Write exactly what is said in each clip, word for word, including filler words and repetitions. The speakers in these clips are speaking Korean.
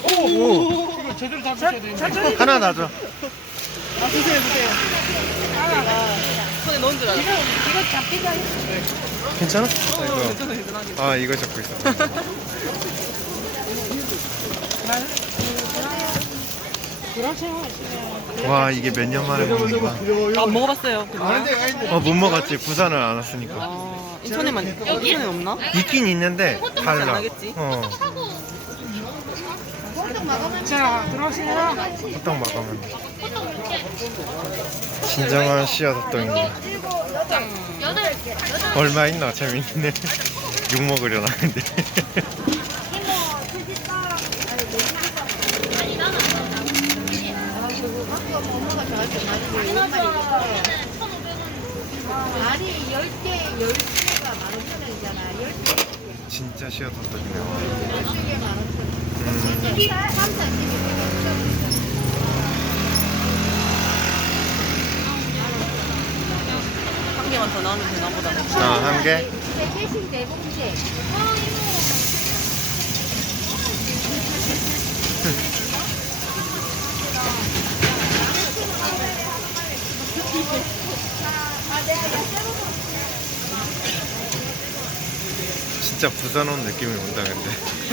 오! 이거 제대로 잡으셔야 되는데. 하나 놔줘. 아, 드세요, 드세요. 손에 넣은 줄 알았어. 이거 잡기가 괜찮아? 어, 아이고. 괜찮아, 괜찮아. 아, 이거 잡고 있어. 와, 이게 몇 년 만에 먹는 거야? 아, 먹어봤어요. 그냥. 어, 못 먹었지. 부산을 안 왔으니까. 아, 인천에만, 인천에 없나? 있긴 있는데 달라. 안 하겠지? 어, 자, 들어오세요. 호떡 마감은. 진정한 씨앗 호떡입니다. 얼마 있나? 재밌네. 욕 먹으려나 근데. 알이 열 개, 열 개가 만 오천 원이잖아. 열 개, 진짜 씨앗 호떡이네요. 열 개 만 오천 원. 음, 삼, 사십 한 개만 더 나오면 되나 보다. 아, 한 개? 개. 대신 네 봉지. 진짜 부산 온 느낌이 온다 근데.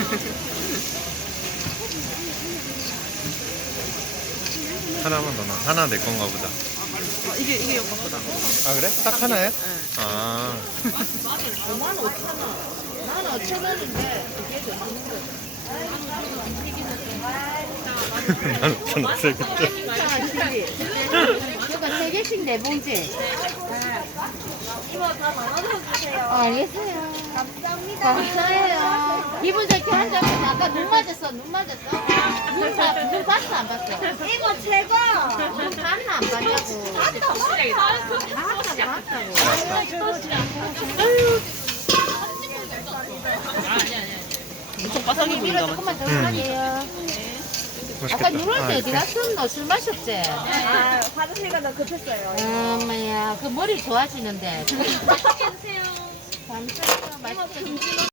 하나만 더 나. 하나 내 건가 보다. 아, 이게, 이게 옆거다. 아 그래? 딱 하나야? 네. 아. 오만 오천 원. 만 오천 원인데 그게 더 주는 거지. 만 오천 원 세 개째. 그러니까 세 개씩 네 봉지. 이모 다 나눠주세요. 알겠어요. 감사합니다. 감사해요. 이분 저렇게 한다면 아까 눈 맞았어, 눈 맞았어. 눈, 봐, 눈 봤어, 안 봤어? 이모 최고. 눈 봤나 안 봤냐고. 봤다, 봤다. 봤다고. 엄청 바삭해 이거 보인다, 조금만 더 음. 할게요. 맛있겠다. 아까 누럴 아, 때 어디 이렇게. 갔었노? 술 마셨지? 아, 화장실 가다 급했어요. 엄마야, 그 머리 좋아지는데. 해주세요. 감사해요. 맛있게.